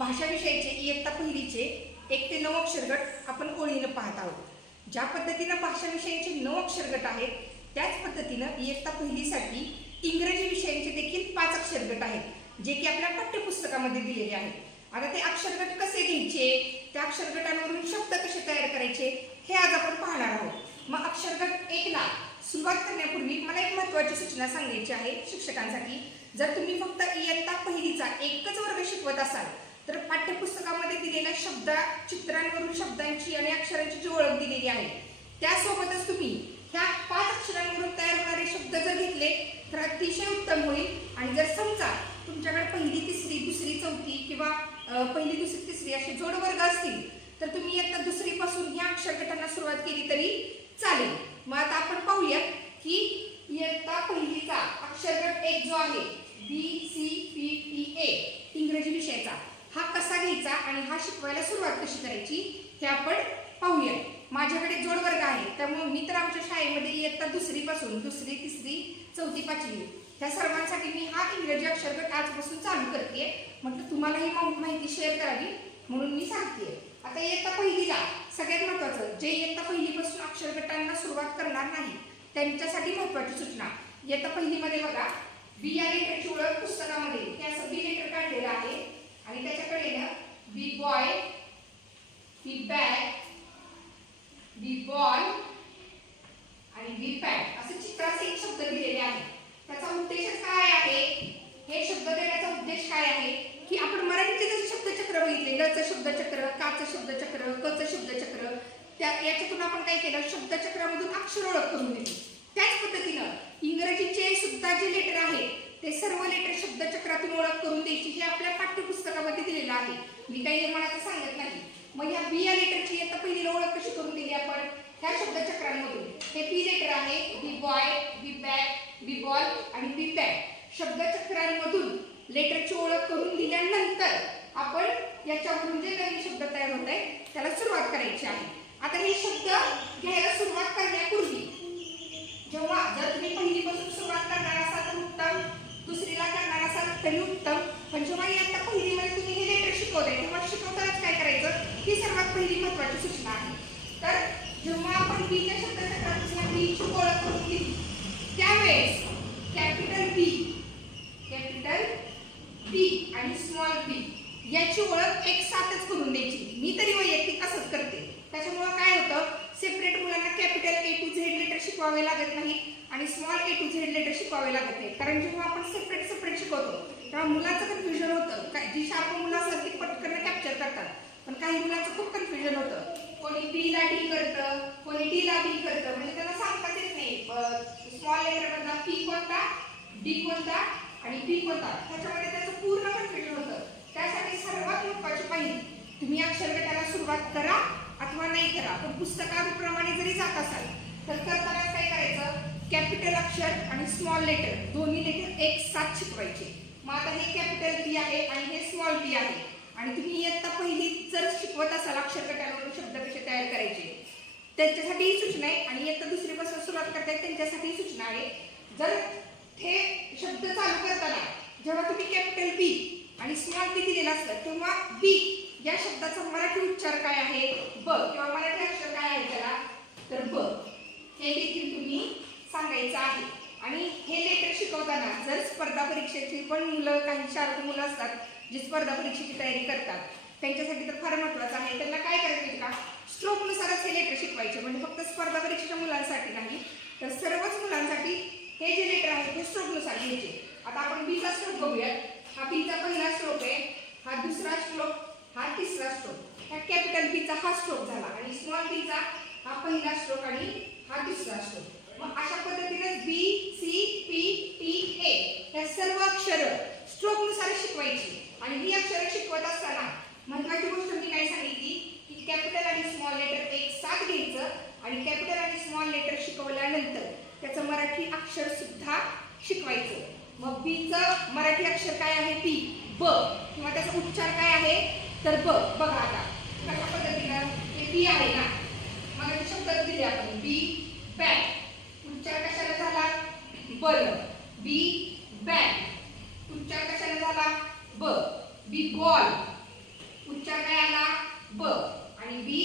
भाषाविषयीचे इयत्ता पहिलीचे एक ते नऊ अक्षर गट आपण ओळीनं पाहत आहोत. ज्या पद्धतीनं भाषाविषयीचे नऊ अक्षर गट आहेत त्याच पद्धतीनं इयत्ता पहिलीसाठी इंग्रजी विषयांचे देखील पाच अक्षर गट आहेत जे की आपल्या पाठ्यपुस्तकामध्ये दिलेले आहेत. आता ते अक्षर गट कसे घ्यायचे? त्या अक्षर गटांवरून शब्द कसे तयार करायचे? हे आज आपण पाहणार आहोत. मग अक्षर गट एकला सुरुवात करण्यापूर्वी मला एक महत्त्वाची सूचना सांगायची आहे शिक्षकांसाठी. जर तुम्ही फक्त इयत्ता पहिलीचा एकच वर्ग शिकवत असाल तर पाठ्यपुस्तकामध्ये दिलेल्या शब्द चित्रांवरून शब्दांची आणि अक्षरांची जी ओळख दिलेली आहे त्यासोबतच तुम्ही ह्या पाच अक्षरांवरून तयार होणारे शब्द जर घेतले तर अतिशय उत्तम होईल. आणि जर समजा तुमच्याकडे पहिली तिसरी दुसरी चौथी किंवा पहिली दुसरी तिसरी असे जोडवर्ग असतील तर तुम्ही इयत्ता दुसरीपासून ह्या अक्षरगटांना सुरुवात केली तरी चालेल. मग आता आपण पाहूया की इयत्ता पहिलीचा अक्षरगट एक जो आहे B C P T A इंग्रजी विषयाचा. हा कसा घ्यायचा आणि हा शिकवायला सुरुवात कशी करायची हे आपण पाहूया. माझ्याकडे जोडवर्ग आहे त्यामुळे मी तर आमच्या शाळेमध्ये इयत्ता दुसरीपासून दुसरी तिसरी चौथी पाचवी. ह्या सर्वांसाठी मी हा इंग्रजी अक्षरगट आजपासून चालू करते. म्हटलं तुम्हाला ही माहिती शेअर करावी म्हणून मी सांगते. आता इयत्ता पहिलीला सगळ्यात महत्वाचं जे इयत्ता पहिलीपासून अक्षरगटांना सुरुवात करणार नाही त्यांच्यासाठी महत्वाची सूचना. इयत्ता पहिलीमध्ये बघा बी या लेटरची ओळख पुस्तकामध्ये हे असं बी लेटर काढलेलं आहे. आणि त्याच्याकडे ना B boy B bag B ball आणि बी पॅट असे चित्राचे एक शब्द दिलेले आहे. त्याचा उद्देश काय आहे? हे शब्द देण्याचा उद्देश काय आहे? की आपण मराठीचे जसे शब्दचक्र बघितले लचं शब्दचक्र काचं शब्दचक्र कचं शब्दचक्र त्या याच्यातून आपण काय केलं? शब्दचक्रामधून अक्षर ओळख करून दिली त्याच पद्धतीनं इंग्रजीचे सुद्धा जे लेटर आहे ते सर्व लेटर शब्दचक्रातून ओळख करून द्यायची हे आपल्या पाठ्यपुस्तकामध्ये दिलेलं आहे. मी काही मनाचं सांगत नाही. मग ह्या बी या लेटरची आता पहिलीला ओळख कशी करून दिली आपण? ह्या शब्दचक्रांमधून. हे बी लेटर आहे B boy B bag B ball आणि बी बॅग शब्दचक्रांमधून लेटरची ओळख करून दिल्यानंतर आपण याच्यावरून जे नवीन शब्द तयार होत आहे त्याला सुरुवात करायची आहे. आता हे शब्द घ्यायला सुरुवात करण्यापूर्वी जेव्हा जर तुम्ही पहिलीपासून सुरुवात करणार असाल तर उत्तम दुसरीला करणार असाल तरी उत्तम. पण जेव्हा आता पहिलीमध्ये तुम्ही हे लेटर शिकवताय तेव्हा शिकवतानाच काय करायचं ही सर्वात पहिली महत्वाची सूचना आहे. तर जेव्हा आपण बीच्या बी बीची ओळख करून दिली त्यावेळेस कॅपिटल बी कॅपिटल बी आणि स्मॉल बी याची ओळख एक साथच करून द्यायची. मी तरी वैयक्तिक असंच करते. त्याच्यामुळं काय होतं? सेपरेट मुलांना capital A to Z letter शिकवावे लागत नाही आणि small A to Z letter शिकवावे लागत नाही. कारण जेव्हा आपण सेपरेट सेपरेट शिकवतो तेव्हा मुलाचं कन्फ्युजन होतं. काय जी शार्प मुलं असतात ती पटकन कॅप्चर करतात. पण काही मुलांचं खूप कन्फ्युजन होतं. कोणी बी ला डी करतं कोणी डी ला बी करतं. म्हणजे त्यांना सांगताच येत नाही. स्मॉल लेटर मधला पी कोणता डी कोणता आणि बी कोणता. त्याच्यामध्ये त्याचं पूर्ण कन्फ्युजन होतं. त्यासाठी सर्वात महत्वाची पाहिजे तुम्ही अक्षर गटाला सुरुवात करा अथवा नाही करा. पण पुस्तकाप्रमाणे जरी जात असाल तर करताना काय करायचं? कॅपिटल अक्षर आणि स्मॉल लेटर दोन्ही लेटर एक साथ शिकवायचे. मग आता हे कॅपिटल बी आहे आणि हे स्मॉल बी आहे. आणि तुम्ही इयत्ता पहिली जर शिकवत असाल अक्षर गटांवरून शब्द कसे तयार करायचे त्यांच्यासाठीही सूचना आहे. आणि इयत्ता दुसरीपासून सुरुवात करताय त्यांच्यासाठी सूचना आहे. जर हे शब्द चालू करताना जेव्हा तुम्ही कॅपिटल बी आणि स्मॉल बी दिलेला असतं तेव्हा बी या शब्दाचा मराठी उच्चार काय आहे? ब. किंवा मराठी अक्षर काय आहे त्याला? तर ब. हे देखील तुम्ही सांगायचं आहे. आणि हे लेटर शिकवताना जर स्पर्धा परीक्षेची पण मुलं काही शार्प मुलं असतात जी स्पर्धा परीक्षेची तयारी करतात त्यांच्यासाठी तर फार महत्वाचं आहे. त्यांना काय करायचं माहिती का? स्ट्रोकनुसारच हे लेटर शिकवायचे. म्हणजे फक्त स्पर्धा परीक्षेच्या मुलांसाठी नाही तर सर्वच मुलांसाठी हे जे लेटर आहे ते स्ट्रोकनुसार घ्यायचे. आता आपण बीचा स्ट्रोक बघूया हा बीचा पहिला स्ट्रोक आहे हा दुसरा स्ट्रोक हा तिसरा स्ट्रोक ह्या कॅपिटल बीचा हा स्ट्रोक झाला आणि स्मॉल बीचा हा पहिला स्ट्रोक आणि हा तिसरा स्ट्रोक मग अशा पद्धतीने B C P T A ह्या सर्व अक्षर स्ट्रोकनुसार शिकवायची आणि ही अक्षरं शिकवत असताना महत्वाची गोष्ट मी काय सांगितली? की कॅपिटल आणि स्मॉल लेटर एक साथ घ्यायचं आणि कॅपिटल आणि स्मॉल लेटर शिकवल्यानंतर त्याचं मराठी अक्षर सुद्धा शिकवायचं. मग बीचं मराठी अक्षर काय आहे? बी. ब. किंवा त्याचा उच्चार काय आहे? तर ब. बघा आता. कशा पद्धतीनं? ते बी आहे ना? मराठी शब्द दिले आपण. बी बॅग उच्चार कशाला झाला? बल. बी बॅग उच्चार कशाला झाला? ब. बी बॉल उच्चार काय आला ब आणि बी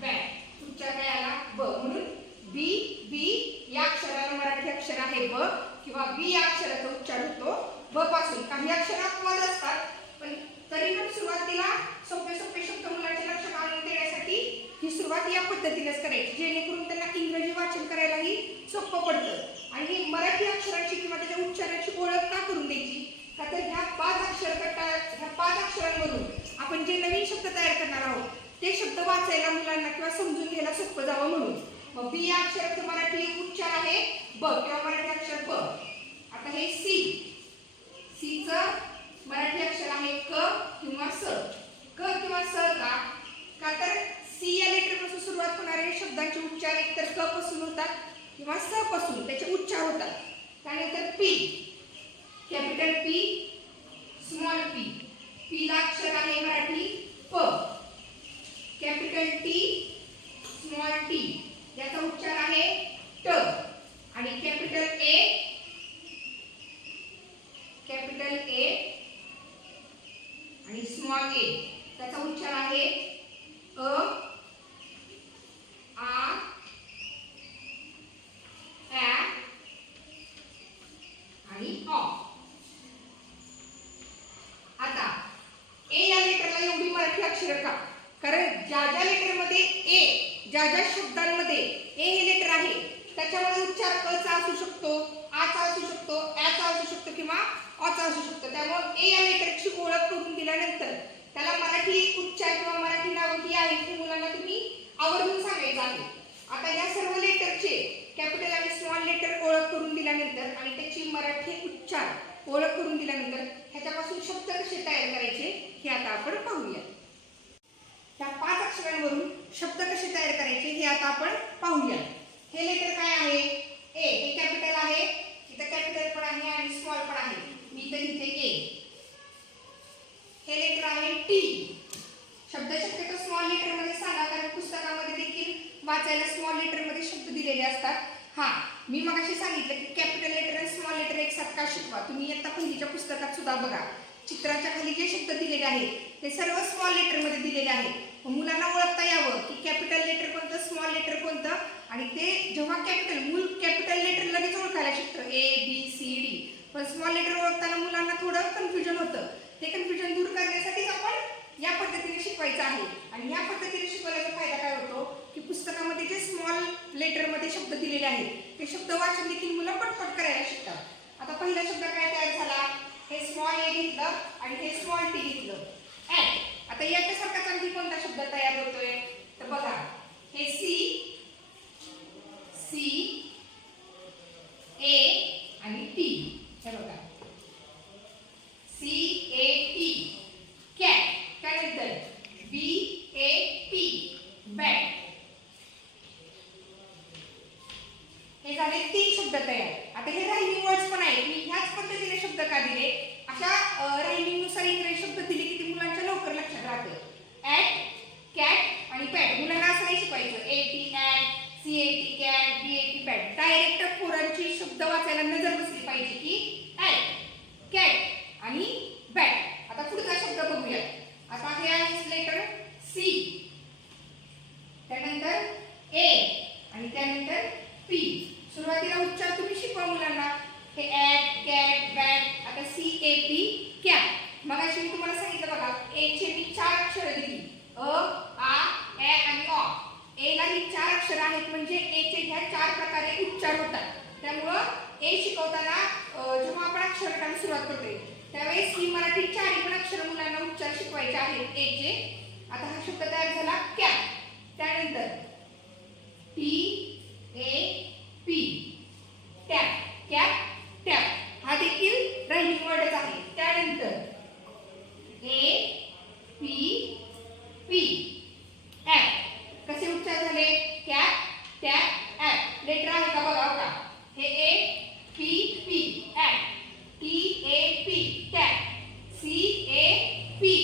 बॅट उच्चार काय आला ब. म्हणून बी बी या अक्षराला मराठी अक्षर आहे ब किंवा बी या अक्षराचा उच्चार होतो ब पासून. काही अक्षरात वाद असतात पण तरी पण सुरुवातीला सोपे सोपे शब्द मुलांच्या लक्षात आणून देण्यासाठी ही सुरुवात या पद्धतीनेच करायची जेणेकरून त्यांना इंग्रजी वाचन करायलाही सोपं पडतं. आणि मराठी अक्षराची किंवा त्याच्या उच्चाराची ओळख का करून द्यायची? का तर ह्या पाच अक्षर ह्या पाच अक्षरांवरून आपण जे नवीन शब्द तयार करणार आहोत ते शब्द वाचायला मुलांना किंवा समजून घ्यायला सोपं जावं म्हणून. मग बी या अक्षराचं मराठी उच्चार आहे ब किंवा मराठी अक्षर ब. आता हे सी सीचं मराठी अक्षर आहे क किंवा स. क किंवा स का? का तर सी या लेटरपासून सुरुवात होणारे शब्दांचे उच्चार एकतर क पासून होतात किंवा स पासून त्याचे उच्चार होतात. त्यानंतर P capital P small P P ला अक्षर आहे मराठी प. कॅपिटल टी स्मॉल टी याचा उच्चार आहे ट. आणि कॅपिटल ए कॅपिटल ए आणि स्मॉल ए त्याचा उच्चार आहे अ आ ऍ आणि ऑ आता ए या लेटरला एवढी मराठी अक्षर का कारण ज्या ज्या लेटरमध्ये ए ज्या ज्या शब्दांमध्ये ए हे लेटर आहे त्याच्यामध्ये उच्चार क चा असू शकतो आ चा असू शकतो ऍ चा असू शकतो किंवा अ चा असू शकतो त्यामुळे ए या लेटरची ओळख करून दिल्यानंतर त्याला मराठी उच्चार किंवा मराठी नावं ही आहेत ही मुलांना तुम्ही आहे आता या सर्व लेटरचे कॅपिटल आणि स्मॉल लेटर ओळख करून दिल्यानंतर आणि त्याची मराठी उच्चार ओळख करून दिल्यानंतर ह्याच्यापासून शब्द कसे तयार करायचे हे आता आपण पाहूया ह्या पाच अक्षरांवरून शब्द कसे तयार करायचे हे आता आपण पाहूया हे लेटर काय आहे? ए हे कॅपिटल आहे. इथं कॅपिटल पण आहे आणि स्मॉल पण आहे. मी इथं इथे ए हे लेटर आहे टी शब्द शक्यतो स्मॉल लेटरमध्ये सांगा कारण पुस्तकामध्ये देखील वाचायला स्मॉल लेटरमध्ये शब्द दिलेले असतात. हा मी मगाशी सांगितलं की कॅपिटल लेटर आणि स्मॉल लेटर एक सारखा शिकवा. तुम्ही इयत्ता पहिलीच्या पुस्तकात सुद्धा बघा. चित्राच्या खाली जे शब्द दिलेले आहेत ते सर्व स्मॉल लेटरमध्ये दिलेले आहेत. मुलांना ओळखता यावं की कॅपिटल लेटर कोणतं स्मॉल लेटर कोणतं? आणि ते जेव्हा कॅपिटल मूल कॅपिटल लेटर लगेच ओळखायला शिकतं. ए बी सी डी पण स्मॉल लेटर ओळखताना मुलांना थोडं कन्फ्युजन होतं. ते कन्फ्युजन दूर करण्यासाठीच आपण या पद्धतीने शिकवायचं आहे. आणि या पद्धतीने शिकवल्याचा फायदा काय होतो? की पुस्तकामध्ये जे स्मॉल लेटरमध्ये शब्द दिलेले आहेत ते शब्द वाचन देखील मुलं पटपट करायला शिकतात. आता पहिला शब्द काय तयार झाला? हे स्मॉल ए घेतलं आणि हे स्मॉल टी घेतलं. ऍट आता याच्यासारखाच आणखी कोणता शब्द तयार होतोय? तर बघा. हे सी सी ए आणि टी हे बघा. सी ए टी कॅट त्यानंतर बी ए पी बॅट हे झाले तीन शब्द तयार आता हे रायमिंग वर्ड्स पण आहेत. मी ह्याच पद्धतीने शब्द का दिले? अशा रायमिंग इंग्रजी शब्द दिले की ते मुलांच्या लवकर लक्षात राहते. ऍट कॅट आणि पॅट मुलांना असं नाही शिकवायचं. A T at C A T cat B A T pat direct पोरांची शब्द वाचायला नजर बसली पाहिजे की ऍट कॅट आणि बॅट आता पुढचा शब्द बघूया आता हे आहे लेटर सी त्यानंतर ए आणि त्यानंतर पी सुरुवातीला उच्चार तुम्ही शिकवा मुलांना हे ऍट कॅट बॅट आता सी ए पी कॅट मग अशी मी तुम्हाला सांगितलं बघा ए चे मी चार अक्षर दिली अ आ ए आणि ऑ ए ला ही चार अक्षर आहेत म्हणजे ए चे ह्या चार प्रकारे उच्चार होतात हे शिकवताना जेव्हा आपण अक्षरकाने सुरुवात करतोय त्यावेळेस ही मराठी चारी पण अक्षर मुलांना उच्चार शिकवायचे आहेत. ए चे आता हा शब्द तयार झाला कॅप त्यानंतर T A P tap cap tap हा देखील रायमिंग वर्डच आहे त्यानंतर ए पी पी ऍप कसे उच्चार झाले कॅप टॅप ऍप लेटर आहे का बघा का हे A P P app T A P cap C A P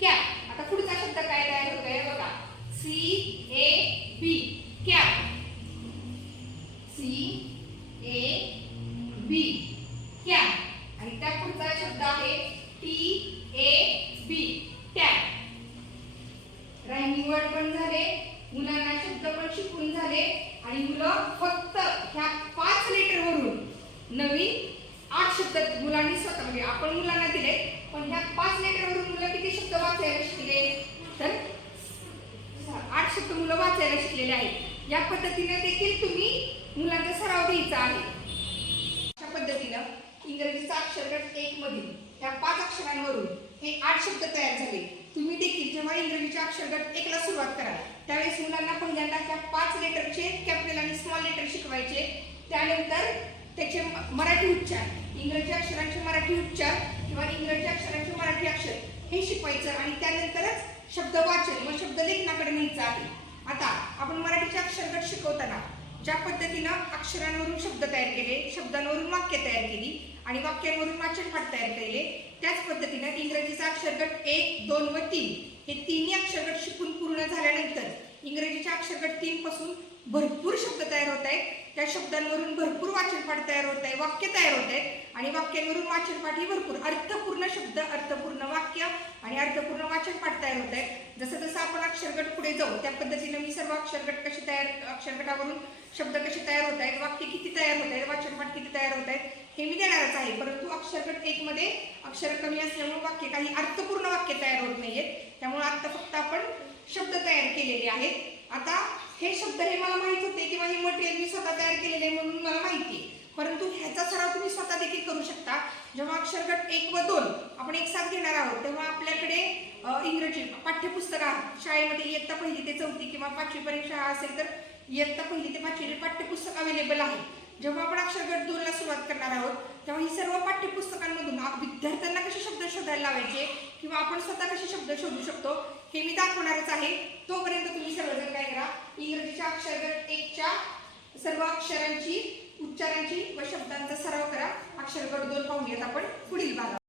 cap आता पुढचा शब्द काय तयार होतोय बघा सी ए पी कॅप घेतलेले आहेत. या पद्धतीने देखील तुम्ही मुलांचा सराव घ्यायचा आहे. अशा पद्धतीनं इंग्रजीचा अक्षरगट एक मधील या पाच अक्षरांवरून हे आठ शब्द तयार झाले. तुम्ही देखील जेव्हा इंग्रजीच्या अक्षरगट एकला सुरुवात करा त्यावेळेस मुलांना पहिल्यांदा त्या पाच लेटरचे कॅपिटल आणि स्मॉल लेटर शिकवायचे. त्यानंतर त्याचे मराठी उच्चार इंग्रजी अक्षरांचे मराठी उच्चार किंवा इंग्रजी अक्षरांचे मराठी अक्षर हे शिकवायचं आणि त्यानंतरच शब्द वाचन व शब्द लेखनाकडे न्यायचं आहे. आता आपण मराठीचे अक्षरगट शिकवताना ज्या पद्धतीनं अक्षरांवरून शब्द तयार केले शब्दांवरून वाक्य तयार केली आणि वाक्यांवरून वाचनपाठ तयार केले त्याच पद्धतीनं इंग्रजीचा अक्षरगट एक दोन व तीन हे तिन्ही अक्षरगट शिकून पूर्ण झाल्यानंतर इंग्रजीच्या अक्षरगट तीन पासून भरपूर शब्द तयार होत आहेत. त्या शब्दांवरून भरपूर वाचनपाठ तयार होत आहे वाक्य तयार होत आहेत. आणि वाक्यांवरून वाचनपाठ ही भरपूर अर्थपूर्ण शब्द अर्थपूर्ण वाक्य आणि अर्थपूर्ण वाचनपाठ तयार होत आहेत. जसं जसं आपण अक्षरगट पुढे जाऊ त्या पद्धतीनं मी सर्व अक्षरगट कसे तयार अक्षरगटावरून शब्द कसे तयार होत आहेत वाक्य किती तयार होत आहेत वाचनपाठ किती तयार होत आहेत हे मी देणारच आहे. परंतु अक्षरगट एकमध्ये अक्षर कमी असल्यामुळे वाक्य काही अर्थपूर्ण वाक्य तयार होत नाहीयेत. त्यामुळे आत्ता फक्त आपण शब्द तयार केलेले आहेत. आता हे शब्द हे मला माहीत होते किंवा हे मटेरियल मी स्वतः तयार केलेले आहे म्हणून मला माहिती आहे. परंतु ह्याचा सराव तुम्ही स्वतः देखील करू शकता. जेव्हा अक्षरगट एक व दोन आपण एक साथ घेणार आहोत तेव्हा आपल्याकडे इंग्रजी पाठ्यपुस्तक आहे. शाळेमध्ये इयत्ता पहिली ते चौथी किंवा पाचवी पर्यंत शाळा असेल तर इयत्ता पहिली ते पाचवी पाठ्यपुस्तक अवेलेबल आहे. जेव्हा आपण अक्षरगट दोनला सुरुवात करणार आहोत तेव्हा ही सर्व पाठ्यपुस्तकांमधून विद्यार्थ्यांना शोधायला लावायचे किंवा आपण स्वतः कसे शब्द शोधू शकतो हे मी दाखवणारच आहे. तोपर्यंत तुम्ही सर्वजण काय करा इंग्रजीच्या अक्षरगट एकच्या सर्व अक्षरांची उच्चारांची व शब्दांचा सराव करा. अक्षरगट दोन पाहूयात आपण पुढील भागात